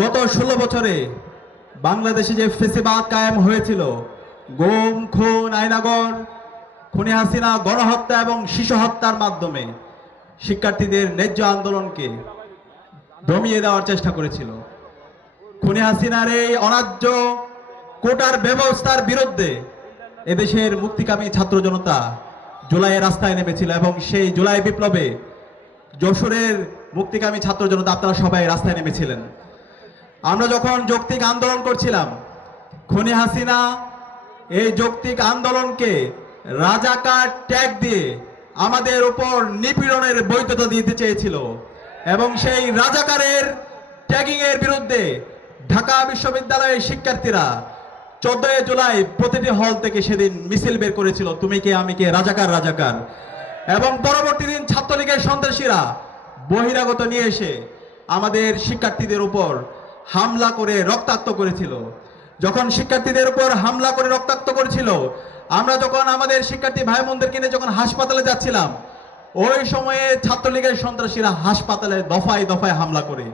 গত ষোলো বছরে বাংলাদেশে যে ফেসিবাদ কায়েম হয়েছিল, গোম, খুন আইনাগর খুনি হাসিনা গণহত্যা এবং শিশু হত্যার মাধ্যমে শিক্ষার্থীদের ন্যায্য আন্দোলনকে দমিয়ে দেওয়ার চেষ্টা করেছিল। খুনি হাসিনার এই অনার্য কোটার ব্যবস্থার বিরুদ্ধে এদেশের মুক্তিকামী ছাত্র জনতা জুলাইয়ের রাস্তায় নেমেছিল এবং সেই জুলাই বিপ্লবে যশোরের মুক্তিকামী ছাত্র জনতা, আপনারা সবাই রাস্তায় নেমেছিলেন। আমরা যখন যৌক্তিক আন্দোলন করছিলাম, খুনি হাসিনা এই যৌক্তিক আন্দোলনকে রাজাকার ট্যাগ দিয়ে আমাদের উপর নিপীড়নের বৈধতা দিতে চেয়েছিল এবং সেই রাজাকারের ট্যাগিং এর বিরুদ্ধে ঢাকা বিশ্ববিদ্যালয়ের শিক্ষার্থীরা চোদ্দই জুলাই প্রতিটি হল থেকে সেদিন মিছিল বের করেছিল, তুমি কে, আমি কে? রাজাকার রাজাকার। এবং পরবর্তী দিন ছাত্রলীগের সন্ত্রাসীরা বহিরাগত নিয়ে এসে আমাদের শিক্ষার্থীদের উপর হামলা করে রক্তাক্ত করেছিল। যখন শিক্ষার্থীদের উপর হামলা করে রক্তাক্ত করেছিল, আমরা যখন আমাদের শিক্ষার্থী ভাই বোনদেরকে নিয়ে যখন হাসপাতালে যাচ্ছিলাম, ওই সময়ে ছাত্রলীগের সন্ত্রাসীরা হাসপাতালে দফায় দফায় হামলা করে।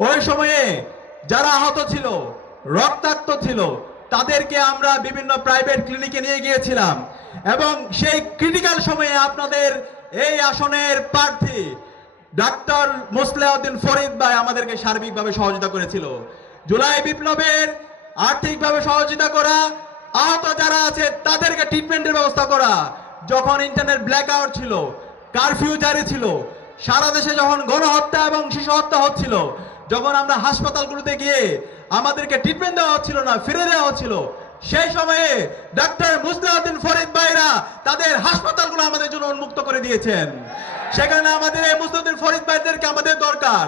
ওই সময়ে যারা আহত ছিল, রক্তাক্ত ছিল, তাদেরকে আমরা বিভিন্ন প্রাইভেট ক্লিনিকে নিয়ে গিয়েছিলাম এবং সেই ক্রিটিক্যাল সময়ে আপনাদের এই আসনের প্রার্থী ডাক্তার মুসলেউদ্দিন ফরিদ ভাই আমাদেরকে সার্বিকভাবে সহযোগিতা করেছিল। জুলাই বিপ্লবের আর্থিকভাবে সহযোগিতা করা, আহত যারা আছে তাদেরকে ট্রিটমেন্টের ব্যবস্থা করা, যখন ইন্টারনেট ব্ল্যাক আউট ছিল কারফিউ জারি ছিল, সারা দেশে যখন গণহত্যা এবং শিশু হত্যা হচ্ছিল, যখন আমরা হাসপাতালগুলোতে গিয়ে আমাদেরকে ট্রিটমেন্ট দেওয়া হচ্ছিল না, ফিরে দেওয়া হচ্ছিল সেই সময়ে ডাক্তার মুসলিউদ্দিন ফরিদ ভাইরা তাদের হাসপাতালগুলো আমাদের জন্য উন্মুক্ত করে দিয়েছেন। সেখানে আমাদের এই মুসলিউদ্দিন ফরিদ ভাইদেরকে আমাদের দরকার।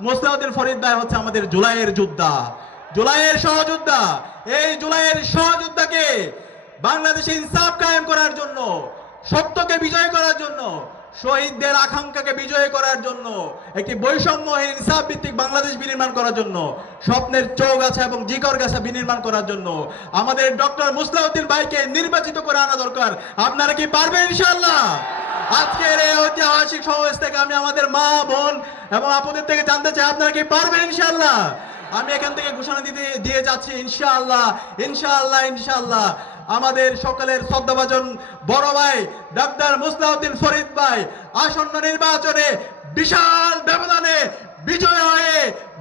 মুসলিউদ্দিন ফরিদ ভাই হচ্ছে আমাদের জুলাইয়ের যোদ্ধা। জুলাইয়ের সহযোদ্ধা। এই জুলাইয়ের সহযোদ্ধাকে বাংলাদেশে ইনসাফ কায়েম করার জন্য, সত্যকে বিজয় করার জন্য শহীদদের আকাঙ্ক্ষাকে বিজয় করার জন্য, একটি বৈষম্যহীন ইনসাফ ভিত্তিক বাংলাদেশ বিনির্মাণ করার জন্য, স্বপ্নের চৌগাছা এবং জিকর গাছা বিনির্মাণ করার জন্য। আমাদের ডক্টর মুসলাউদ্দিন ভাইকে নির্বাচিত করে আনা দরকার। আপনারা কি পারবেন ইনশাআল্লাহ? আজকের এই ঐতিহাসিক সমাবেশ থেকে আমি আমাদের মা, বোন এবং আপনাদের থেকে জানতে চাই, আপনারা কি পারবেন ইনশাআল্লাহ? আমি এখান থেকে ঘোষণা দিতে, দিয়ে যাচ্ছি, ইনশাআল্লাহ ইনশাআল্লাহ ইনশাআল্লাহ। আমাদের সকলের শ্রদ্ধাভাজন বড় ভাই ডাক্তার মুসলাউদ্দিন ফরিদ ভাই আসন্ন নির্বাচনে বিশাল ব্যবধানে বিজয় হয়ে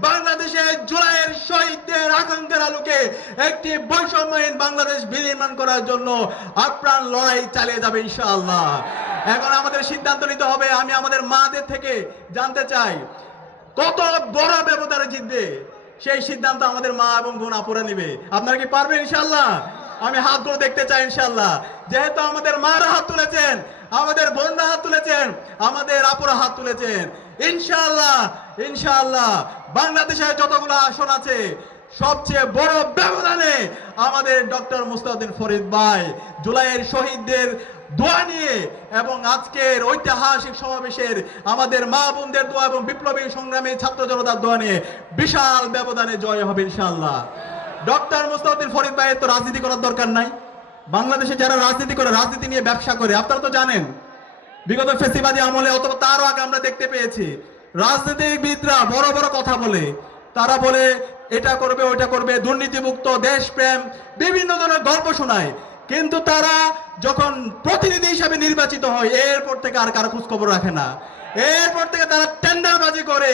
বাংলাদেশে জুলাইয়ের শহীদদের আকাঙ্ক্ষার আলোকে একটি বৈষম্যহীন বাংলাদেশ বিনির্মাণ করার জন্য আপ্রাণ লড়াই চালিয়ে যাবে ইনশাআল্লাহ। এখন আমাদের সিদ্ধান্ত নিতে হবে, আমি আমাদের মাদের থেকে জানতে চাই, কত বড় ব্যবধানে জিতবে? সেই সিদ্ধান্ত আমাদের মা এবং বোন আপুরা নিবে। আপনারা কি পারবেন ইনশাল্লাহ আমি হাতগুলো দেখতে চাই ইনশাল্লাহ যেহেতু আমাদের মারা হাত তুলেছেন, আমাদের বোনরা হাত তুলেছেন, আমাদের আপুরা হাত তুলেছেন। ইনশাল্লাহ ইনশাল্লাহ বাংলাদেশে যতগুলো আসন আছে, সবচেয়ে বড় ব্যবধানে আমাদের ডক্টর মুস্তাউদ্দিন ফরিদ ভাই জুলাইয়ের শহীদদের দোয়া নিয়ে এবং আজকের ঐতিহাসিক সমাবেশের আমাদের মা বোনদের দোয়া এবং বিপ্লবী সংগ্রামী ছাত্র জনতার দোয়া নিয়ে বিশাল ব্যবধানে জয় হবে ইনশাআল্লাহ। ডক্টর মুস্তাউদ্দিন ফরিদ ভাইয়ের তো রাজনীতি করার দরকার নাই। বাংলাদেশে যারা রাজনীতি করে, রাজনীতি নিয়ে ব্যবসা করে, আপনারা তো জানেন, বিগত ফেসিবাদী আমলে অথবা তারও আগে আমরা দেখতে পেয়েছি, রাজনীতিবিদরা বড় বড় কথা বলে। তারা বলে, এটা করবে ওটা করবে, দুর্নীতিমুক্ত, দেশপ্রেম, বিভিন্ন ধরনের গল্প শোনায়। কিন্তু তারা যখন প্রতিনিধি হিসাবে নির্বাচিত হয়, এরপর থেকে আর কারও খোঁজ খবর রাখে না। এরপর থেকে তারা টেন্ডারবাজি করে,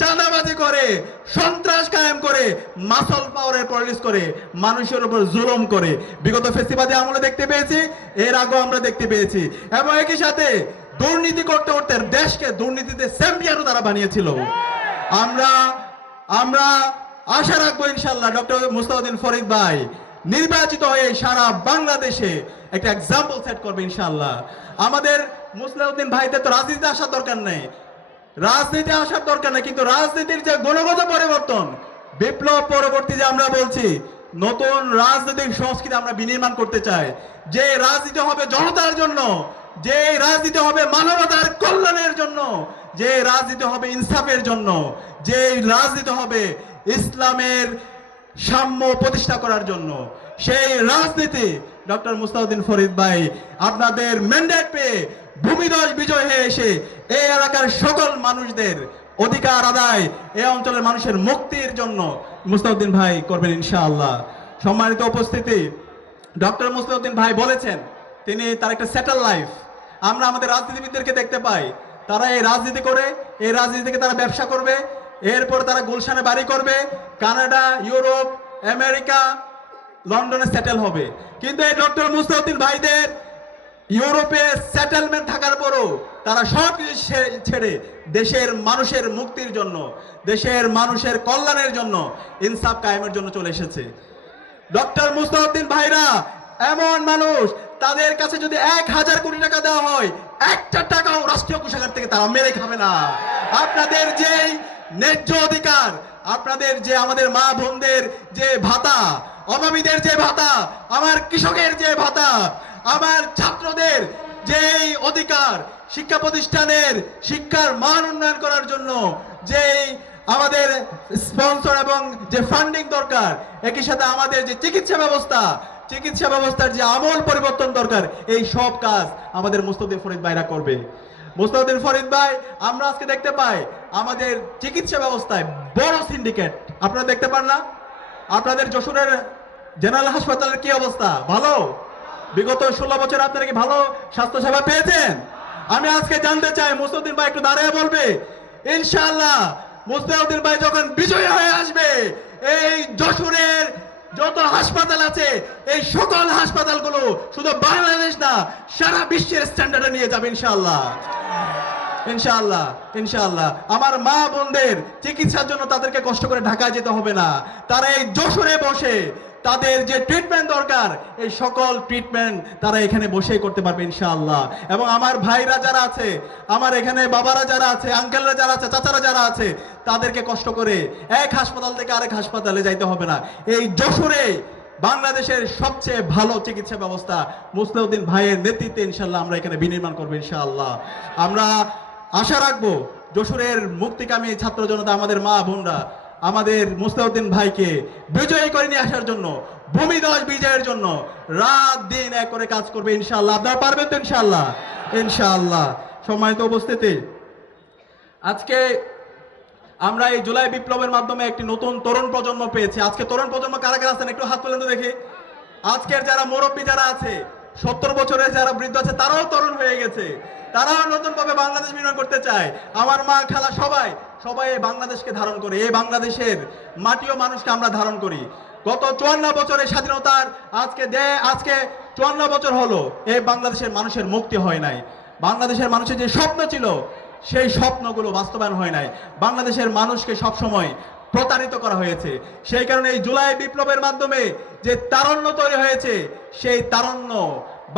চাঁদাবাজি করে, সন্ত্রাস কায়েম করে মাসল পাওয়ারের পলিটিক্স করে, মানুষের উপর জুলম করে। বিগত ফেসিবাদী আমলে দেখতে পেয়েছি, এর আগেও আমরা দেখতে পেয়েছি। এবং একই সাথে দুর্নীতি করতে করতে দেশকে দুর্নীতিতে চ্যাম্পিয়নও তারা বানিয়েছিল। আমরা আমরা আশা রাখব ইনশাল্লাহ ডক্টর মুস্তাউদ্দিন ফরিদ ভাই নির্বাচিত হয়ে সারা বাংলাদেশে একটা এক্সাম্পল সেট করবে ইনশাল্লাহ আমাদের মুসলাউদ্দিন ভাইদের তো রাজনীতিতে আসার দরকার নেই। রাজনীতি আসার দরকার নেই, কিন্তু রাজনীতির যে গুণগত পরিবর্তন, বিপ্লব পরবর্তী যে আমরা বলছি, নতুন রাজনৈতিক সংস্কৃতি আমরা বিনির্মাণ করতে চাই। যে রাজনীতি হবে জনতার জন্য, যে রাজনীতি হবে মানবতার কল্যাণের জন্য, যে রাজনীতি হবে ইনসাফের জন্য, যে রাজনীতি হবে ইসলামের সাম্য প্রতিষ্ঠা করার জন্য। সেই রাজনীতি, ডক্টর মুস্তাউদ্দিন ফরিদ ভাই, আপনাদের ম্যান্ডেট পেয়ে ভূমিদশ বিজয় হয়ে এসে এই এলাকার সকল মানুষদের অধিকার আদায় এই অঞ্চলের মানুষের মুক্তির জন্য মুস্তাউদ্দিন ভাই করবেন ইনশাআল্লাহ। সম্মানিত উপস্থিতি, ডক্টর মুস্তাউদ্দিন ভাই বলেছেন, তিনি তার একটা সেটেল লাইফ আমরা আমাদের রাজনীতিবিদদেরকে দেখতে পাই। তারা এই রাজনীতি করে, এই রাজনীতি থেকে তারা ব্যবসা করবে, এরপর তারা গুলশানে বাড়ি করবে, কানাডা, ইউরোপ, আমেরিকা, লন্ডনে সেটেল হবে। কিন্তু এই ডক্টর মুস্তাউদ্দিন ভাইদের ইউরোপে সেটেলমেন্ট থাকার পরও তারা সব ছেড়ে দেশের মানুষের মুক্তির জন্য, দেশের মানুষের কল্যাণের জন্য ইনসাফ কায়েমের জন্য চলে এসেছে। ডক্টর মুস্তাউদ্দিন ভাইরা এমন মানুষ, তাদের কাছে যদি এক হাজার কোটি টাকা দেওয়া হয়, একটা টাকাও রাষ্ট্রীয় কোষাগার থেকে তারা মেরে খাবে না। আপনাদের যেই ন্যায্য অধিকার, আপনাদের যে আমাদের মা বোনদের যে ভাতা অভাবীদের যে ভাতা, আমার কৃষকের যে ভাতা আমার ছাত্রদের যেই অধিকার শিক্ষা প্রতিষ্ঠানের শিক্ষার মান উন্নয়ন করার জন্য, যেই আমাদের স্পন্সর এবং যে ফান্ডিং দরকার, একই সাথে আমাদের যে চিকিৎসা ব্যবস্থা, চিকিৎসা ব্যবস্থার যে আমূল পরিবর্তন দরকার, এই সব কাজ আমাদের মুস্তদিন ফরিদ ভাইরা করবে। মুস্তদিন ফরিদ ভাই, আমরা আজকে দেখতে পাই আমাদের চিকিৎসা ব্যবস্থায় বড় সিন্ডিকেট আপনারা দেখতে পান না? আপনাদের যশোরের জেনারেল হাসপাতালের কি অবস্থা? ভালো? বিগত ষোলো বছর আপনারা কি ভালো স্বাস্থ্য সেবা পেয়েছেন? আমি আজকে জানতে চাই মুস্তাউদ্দিন ভাই একটু দাঁড়িয়ে বলবে। ইনশাআল্লাহ মুস্তাউদ্দিন ভাই যখন বিজয়ী হয়ে আসবে, এই যশোরের যত হাসপাতাল আছে, এই সকল হাসপাতালগুলো শুধু বাংলাদেশ না, সারা বিশ্বের স্ট্যান্ডার্ডে নিয়ে যাবে ইনশাআল্লাহ। ইনশাআল্লাহ ইনশাআল্লাহ। আমার মা বোনদের চিকিৎসার জন্য তাদেরকে কষ্ট করে ঢাকায় যেতে হবে না। তারা এই যশোরে বসে তাদের যে ট্রিটমেন্ট দরকার, এই সকল ট্রিটমেন্ট তারা এখানে বসেই করতে পারবে ইনশাআল্লাহ। এবং আমার ভাইরা যারা আছে, আমার এখানে বাবারা যারা আছে আঙ্কেলরা যারা আছে, চাচারা যারা আছে, তাদেরকে কষ্ট করে এক হাসপাতাল থেকে আরেক হাসপাতালে যাইতে হবে না। এই যশোরে বাংলাদেশের সবচেয়ে ভালো চিকিৎসা ব্যবস্থা মুসলিউদ্দিন ভাইয়ের নেতৃত্বে ইনশাল্লাহ আমরা এখানে বিনির্মাণ করব ইনশাআল্লাহ। আমরা আশা রাখব, যশোরের মুক্তিকামী ছাত্র জনতা, আমাদের মা বোনরা আমাদের মুস্তাউদ্দিন ভাইকে বিজয়ী করে নিয়ে আসার জন্য ভূমিদশ বিজয়ের জন্য রাত দিন এক করে কাজ করবে ইনশাআল্লাহ। আপনারা পারবেন তো ইনশাল্লাহ ইনশাআল্লাহ। সম্মানিত উপস্থিতি। আজকে আমরা এই জুলাই বিপ্লবের মাধ্যমে একটি নতুন তরুণ প্রজন্ম পেয়েছি। আজকে তরুণ প্রজন্ম কারা কারা আছেন? একটু হাত তুলেন তো দেখি। আজকের যারা মুরব্বী যারা আছে, সত্তর বছরের যারা বৃদ্ধ আছে, তারাও তরুণ হয়ে গেছে। তারাও নতুন ভাবে বাংলাদেশ নির্মাণ করতে চায়। আমার মা খালা সবাই সবাই এই বাংলাদেশকে ধারণ করে, এই বাংলাদেশের মাটি ও মানুষকে আমরা ধারণ করি। গত চুয়ান্ন বছরের স্বাধীনতার আজকে দে, আজকে চুয়ান্ন বছর হলো, এই বাংলাদেশের মানুষের মুক্তি হয় নাই। বাংলাদেশের মানুষের যে স্বপ্ন ছিল, সেই স্বপ্নগুলো বাস্তবায়ন হয় নাই। বাংলাদেশের মানুষকে সবসময় প্রতারিত করা হয়েছে। সেই কারণে এই জুলাই বিপ্লবের মাধ্যমে যে তারণ্য তৈরি হয়েছে, সেই তারণ্য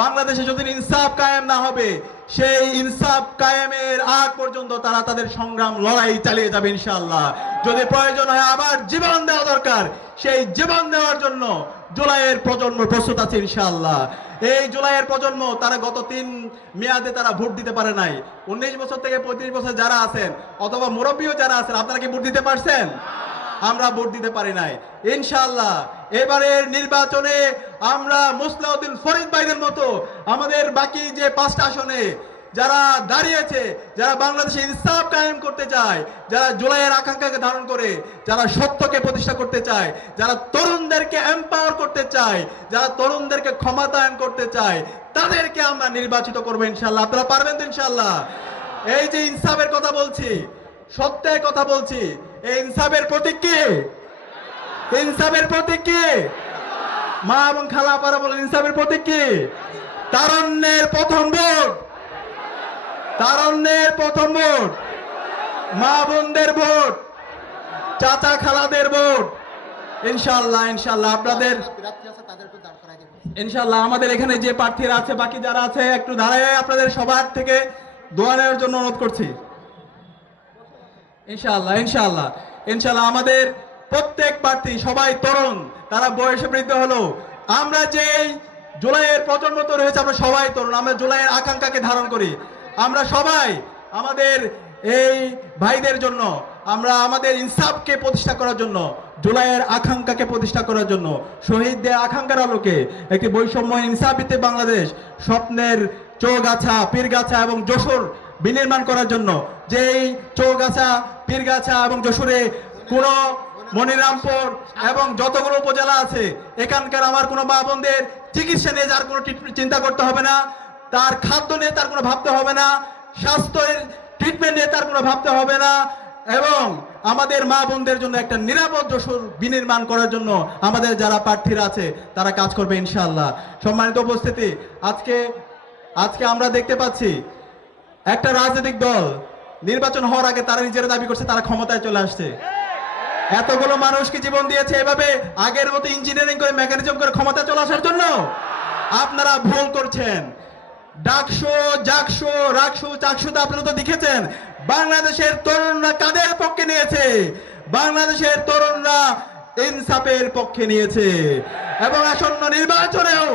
বাংলাদেশে যদি ইনসাফ কায়েম না হবে সেই ইনসাফ কায়েমের আগ পর্যন্ত তারা তাদের সংগ্রাম, লড়াই চালিয়ে যাবে ইনশাআল্লাহ। যদি প্রয়োজন হয় আবার জীবন দেওয়া দরকার, সেই জীবন দেওয়ার জন্য জুলাইয়ের প্রজন্ম প্রস্তুত আছে ইনশাআল্লাহ। এই জুলাইয়ের প্রজন্ম, তারা গত তিন মেয়াদে তারা ভোট দিতে পারে নাই। উনিশ বছর থেকে পঁয়ত্রিশ বছর যারা আছেন, অথবা মুরব্বীও যারা আছেন, আপনারা কি ভোট দিতে পারছেন? আমরা ভোট দিতে পারি নাই। ইনশাআল্লাহ, এবারের নির্বাচনে আমরা মুসলাউদ্দিন ফরিদ ভাইদের মতো আমাদের বাকি যে পাঁচটা আসনে যারা দাঁড়িয়েছে, যারা বাংলাদেশে ইনসাফ কায়েম করতে চায়, যারা জুলাইয়ের আকাঙ্ক্ষাকে ধারণ করে, যারা সত্যকে প্রতিষ্ঠা করতে চায়, যারা তরুণদেরকে এম্পাওয়ার করতে চায়, যারা তরুণদেরকে ক্ষমতায়ন করতে চায়, তাদেরকে আমরা নির্বাচিত করব ইনশাল্লাহ আপনারা পারবেন তো ইনশাল্লাহ এই যে ইনসাফের কথা বলছি, সত্যের কথা বলছি ইনসাফের প্রতীক কি? ইনসাফের প্রতীক কি? মা এবং খালা পারা বলেন, ইনসাফের প্রতীক কি? তারণ্যের প্রথম ভোট। তারণ্যের প্রথম ভোট। মা বোনদের ভোট। চাচা খালাদের ভোট। ইনশাল্লাহ ইনশাল্লাহ আপনাদের ইনশাল্লাহ আমাদের এখানে যে প্রার্থীরা আছে, বাকি যারা আছে, একটু দাঁড়ায় আপনাদের সবার থেকে দোয়া নেওয়ার জন্য অনুরোধ করছি। ইনশাআল্লাহ ইনশাআল্লাহ। ইনশাআল্লাহ আমাদের প্রত্যেক প্রার্থী, সবাই তরুণ, তারা বয়সে বৃদ্ধ হলো। আমরা যে জুলাইয়ের প্রজন্ম তৈরি হয়েছে, আমরা সবাই তরুণ, আমরা জুলাইয়ের আকাঙ্ক্ষাকে ধারণ করি। আমরা সবাই আমাদের এই ভাইদের জন্য, আমরা আমাদের ইনসাফকে প্রতিষ্ঠা করার জন্য, জুলাইয়ের আকাঙ্ক্ষাকে প্রতিষ্ঠা করার জন্য, শহীদদের আকাঙ্ক্ষার আলোকে একটি বৈষম্য ইনসাফ ভিত্তিক বাংলাদেশ স্বপ্নের চৌগাছা, পীরগাছা এবং যশোর বিনির্মাণ করার জন্য, যেই চৌগাছা পীরগাছা এবং যশোরে কোনো, মনিরামপুর এবং যতগুলো উপজেলা আছে, এখানকার আমার কোনো মা বোনদের চিকিৎসা নিয়ে যার কোনো চিন্তা করতে হবে না। তার খাদ্য নিয়ে তার কোনো ভাবতে হবে না। স্বাস্থ্যের ট্রিটমেন্ট নিয়ে তার কোনো ভাবতে হবে না। এবং আমাদের মা বোনদের জন্য একটা নিরাপদ যশোর বিনির্মাণ করার জন্য আমাদের যারা প্রার্থীরা আছে, তারা কাজ করবে ইনশাল্লাহ সম্মানিত উপস্থিতি, আজকে আজকে আমরা দেখতে পাচ্ছি একটা রাজনৈতিক দল নির্বাচন হওয়ার আগে তারা নিজেরা দাবি করছে, তারা ক্ষমতায় চলে আসছে। এতগুলো মানুষকে জীবন দিয়েছে এভাবে? আগের মতো ইঞ্জিনিয়ারিং করে মেকানিজম করে ক্ষমতা চলে আসার জন্য? আপনারা ভুল করছেন। ডাকশো জাকশো রাকশো চাকশো তো আপনারা তো দেখেছেন। বাংলাদেশের তরুণরা কাদের পক্ষে নিয়েছে? বাংলাদেশের তরুণরা ইনসাফের পক্ষে নিয়েছে। এবং আসন্ন নির্বাচনেও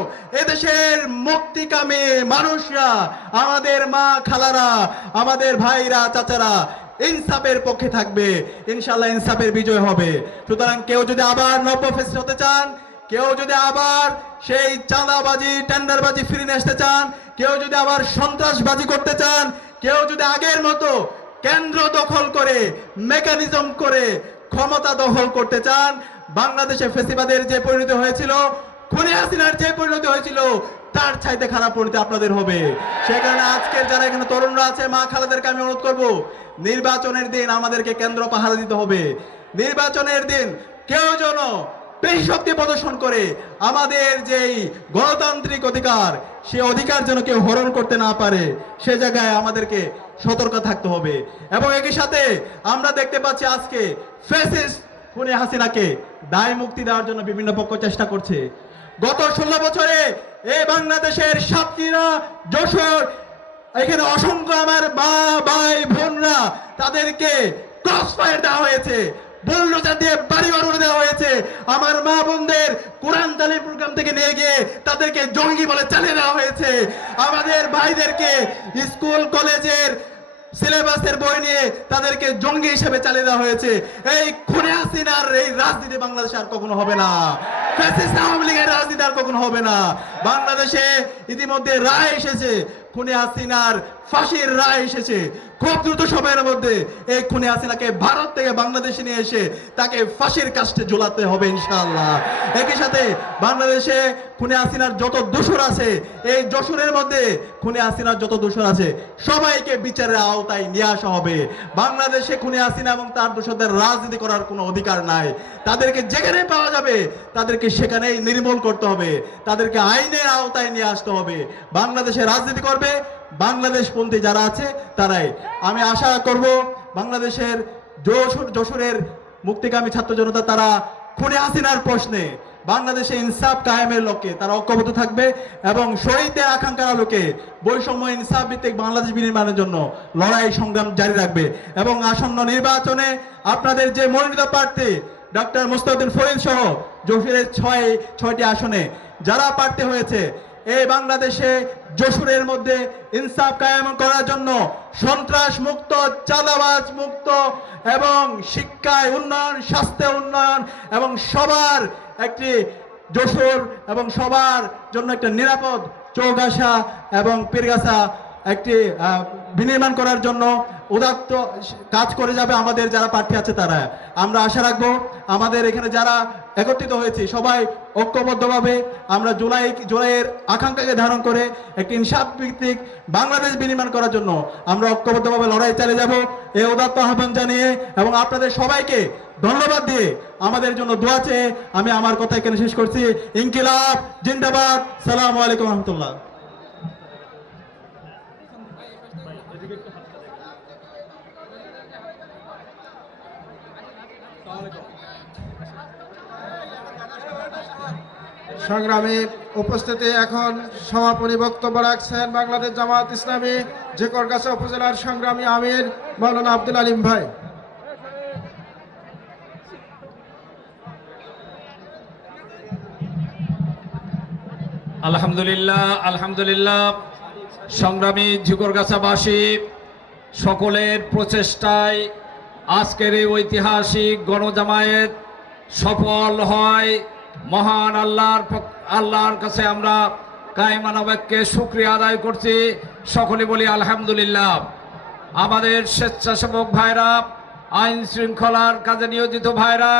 এদেশের মুক্তিকামী মানুষরা, আমাদের মা খালারা, আমাদের ভাইরা, চাচারা ইনসাফের পক্ষে থাকবে। ইনশাল্লাহ ইনসাফের বিজয় হবে। সুতরাং কেউ যদি আবার নব্য ফেস হতে চান, কেউ যদি আবার সেই চাঁদাবাজি, টেন্ডারবাজি ফিরে আসতে চান, কেউ যদি আবার সন্ত্রাসবাজি করতে চান, কেউ যদি আগের মতো কেন্দ্র দখল করে মেকানিজম করে ক্ষমতা দখল করতে চান। বাংলাদেশে ফেসিবাদের যে পরিণতি হয়েছিল, খুনি হাসিনার যে পরিণতি হয়েছিল, তার চাইতে খারাপ পরিণতি আপনাদের হবে। কারণে আজকের যারা এখানে তরুণরা আছে, মা খালাদেরকে আমি অনুরোধ করব, নির্বাচনের দিন আমাদেরকে কেন্দ্র পাহারা দিতে হবে। নির্বাচনের দিন কেউ যেন পেশি শক্তি প্রদর্শন করে, আমাদের যেই গণতান্ত্রিক অধিকার, সে অধিকার যেন কেউ হরণ করতে না পারে, সে জায়গায় আমাদেরকে সতর্ক থাকতে হবে। এবং একই সাথে আমরা দেখতে পাচ্ছি আজকে ফেসিস খুনে হাসিনাকে দায় মুক্তি দেওয়ার জন্য বিভিন্ন পক্ষ চেষ্টা করছে। গত ষোলো বছরে এই বাংলাদেশের সাতক্ষীরা, যশোর, এখানে অসংখ্য আমার মা ভাই বোনরা তাদেরকে ক্রস ফায়ার দেওয়া হয়েছে। বুলডোজার দিয়ে বাড়ি বাড়ি দেওয়া হয়েছে। আমার মা বোনদের কোরআন তালিম প্রোগ্রাম থেকে নিয়ে গিয়ে তাদেরকে জঙ্গি বলে চালিয়ে দেওয়া হয়েছে। আমাদের ভাইদেরকে স্কুল কলেজের সিলেবাসের বই নিয়ে তাদেরকে জঙ্গি হিসেবে চালিয়ে দেওয়া হয়েছে। এই খুনে হাসিনার এই রাজনীতি বাংলাদেশে আর কখনো হবে না। আওয়ামী লীগের রাজনীতি আর কখনো হবে না। বাংলাদেশে ইতিমধ্যে রায় এসেছে, খুনে হাসিনার ফাঁসির রায় এসেছে। খুব দ্রুত সময়ের মধ্যে এই খুনে হাসিনাকে ভারত থেকে বাংলাদেশে নিয়ে এসে তাকে ফাঁসির কাস্টে ঝোলাতে হবে ইনশাআল্লাহ। একই সাথে বাংলাদেশে খুনে হাসিনার যত দোষর আছে, এই যশোরের মধ্যে খুনে হাসিনার যত দোষর আছে, সবাইকে বিচারের আওতায় নিয়ে আসা হবে। বাংলাদেশে খুনে হাসিনা এবং তার দোষরদের রাজনীতি করার কোনো অধিকার নাই। তাদেরকে যেখানে পাওয়া যাবে, তাদেরকে সেখানেই নির্মূল করতে হবে। তাদেরকে আইনের আওতায় নিয়ে আসতে হবে। বাংলাদেশে রাজনীতি করবে বাংলাদেশপন্থী যারা আছে, তারাই। আমি আশা করব বাংলাদেশের যশোর, যশোরের মুক্তিকামী ছাত্র জনতা, তারা খুনে হাসিনার প্রশ্নে বাংলাদেশে ইনসাফ কায়েমের লক্ষ্যে তারা ঐক্যবদ্ধ থাকবে এবং শহীদের আকাঙ্ক্ষার আলোকে বৈষম্য ইনসাফ ভিত্তিক বাংলাদেশ বিনির্মাণের জন্য লড়াই সংগ্রাম জারি রাখবে এবং আসন্ন নির্বাচনে আপনাদের যে মনোনীত প্রার্থী, ডক্টর মুস্তাউদ্দিন ফরিদ সহ যশোরের ছয়, ছয়টি আসনে, যারা প্রার্থী হয়েছে এই বাংলাদেশে যশোরের মধ্যে ইনসাফ কায়েম করার জন্য সন্ত্রাস মুক্ত চাঁদাবাজ মুক্ত এবং শিক্ষায় উন্নয়ন, স্বাস্থ্যে উন্নয়ন এবং সবার একটি যশোর এবং সবার জন্য একটা নিরাপদ চৌগাছা এবং পীরগাছা একটি বিনির্মাণ করার জন্য উদাত্ত কাজ করে যাবে আমাদের যারা প্রার্থী আছে তারা। আমরা আশা রাখব আমাদের এখানে যারা একত্রিত হয়েছে, সবাই ঐক্যবদ্ধভাবে আমরা জুলাই, জুলাইয়ের আকাঙ্ক্ষাকে ধারণ করে একটি ইনসাফ ভিত্তিক বাংলাদেশ বিনির্মাণ করার জন্য আমরা ঐক্যবদ্ধভাবে লড়াই চালিয়ে যাব। এই উদাত্ত আহ্বান জানিয়ে এবং আপনাদের সবাইকে ধন্যবাদ দিয়ে আমাদের জন্য দোয়া চেয়ে আমি আমার কথা এখানে শেষ করছি। ইনকিলাব, জিন্দাবাদ। সালাম আলাইকুম রহমতুল্লাহ। সংগ্রামী উপস্থিতি এখন সমাপনী বক্তব্য রাখছেন বাংলাদেশ জামাত ইসলামী জেকরগাছা উপজেলার সংগ্রামী আমির মৌলানা আব্দুল আলিম ভাই। আলহামদুলিল্লাহ আলহামদুলিল্লাহ। সংগ্রামী ঝুকরগাছাবাসী সকলের প্রচেষ্টায় আজকের এই ঐতিহাসিক গণজামায়েত সফল হয়। মহান আল্লাহর আল্লাহর কাছে আমরা কায়মানবাক্যে সুক্রিয়া আদায় করছি। সকলে বলি আলহামদুলিল্লাহ। আমাদের স্বেচ্ছাসেবক ভাইরা, আইন শৃঙ্খলার কাজে নিয়োজিত ভাইরা